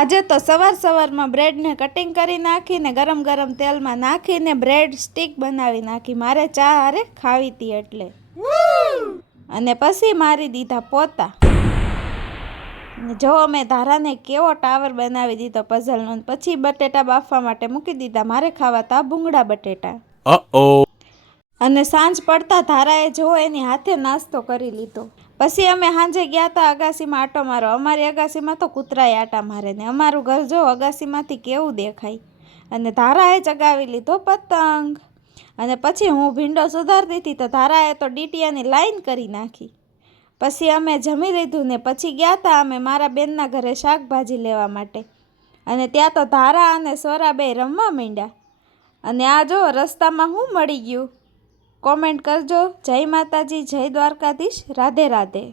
આજે તો સવારમાં બ્રેડને કટિંગ કરી નાખીને ગરમ ગરમ તેલમાં નાખીને બ્રેડ સ્ટીક બનાવી નાખી. મારે ચા હારે ખાવી હતી એટલે. અને પછી મારી દીધા પોતા. જો મેં ધારાને કેવો ટાવર બનાવી દીધો પઝલનો. પછી બટેટા બાફવા માટે મૂકી દીધા. મારે ખાવા તા ભૂંગળા બટેટા. અને સાંજ પડતા ધારાએ જો એની હાથે નાસ્તો કરી લીધો. પછી અમે સાંજે ગયા હતા અગાસીમાં આટો મારો. અમારી અગાસીમાં તો કૂતરાએ આટા મારે ને અમારું ઘર જો અગાસીમાંથી કેવું દેખાય. અને ધારાએ ચગાવી લીધો પતંગ. અને પછી હું ભીંડો સુધારતી હતી તો ધારાએ તો ડીટીયાની લાઈન કરી નાખી. પછી અમે જમી લીધું ને પછી ગયા હતા અમે મારા બેનના ઘરે શાકભાજી લેવા માટે. અને ત્યાં તો ધારા અને સ્વરા બે રમવા માંડ્યા. અને આ જો રસ્તામાં શું મળી ગયું કોમેન્ટ કરજો. જય માતાજી, જય દ્વારકાધીશ, રાધે રાધે.